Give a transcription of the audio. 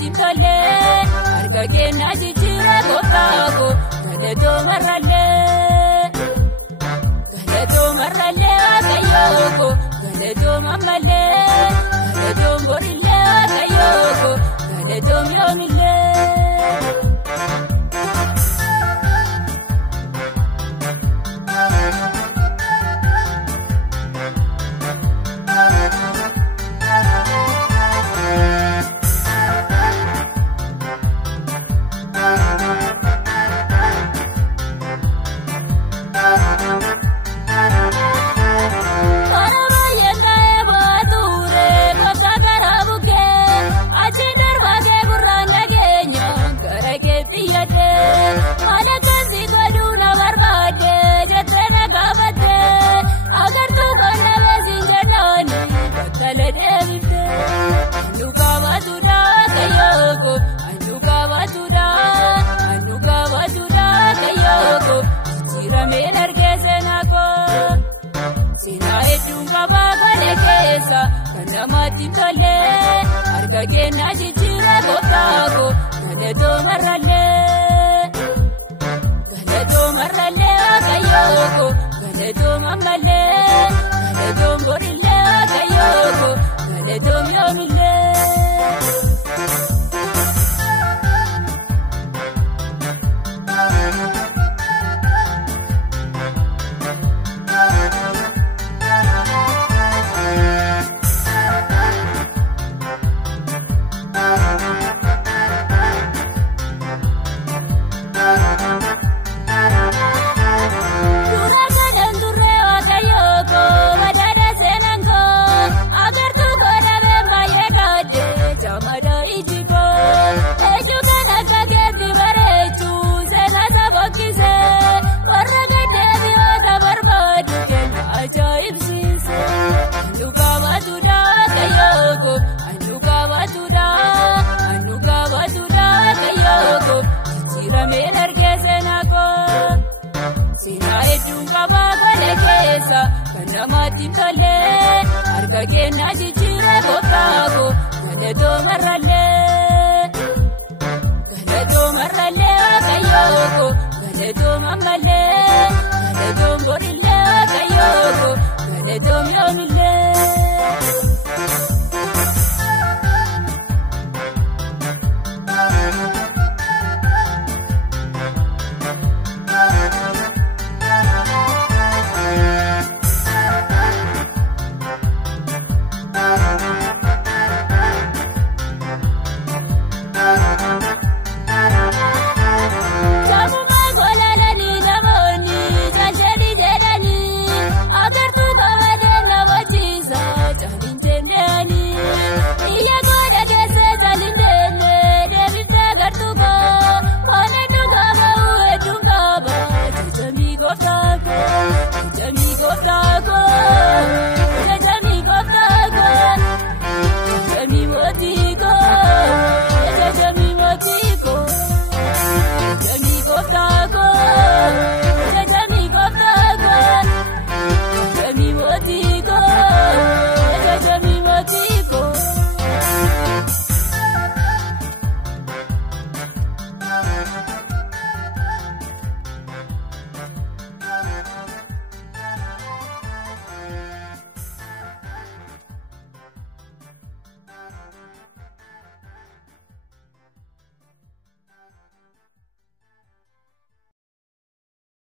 namatti tole harka keenya jijjiira kotaako galatoo marralee akayooko galatoo mammalee galatoo borilee akayooko galatoo yoomillee. Namatti tole harka keenya jijjiira kotaako galatoo marralee akayooko galatoo mammalee galatoo borilee akayooko galatoo yoomillee. Namatti tole harka keenya jijjiira kotaako galatoo marralee akayooko galatoo mammalee galatoo borilee akayooko galatoo yoomillee.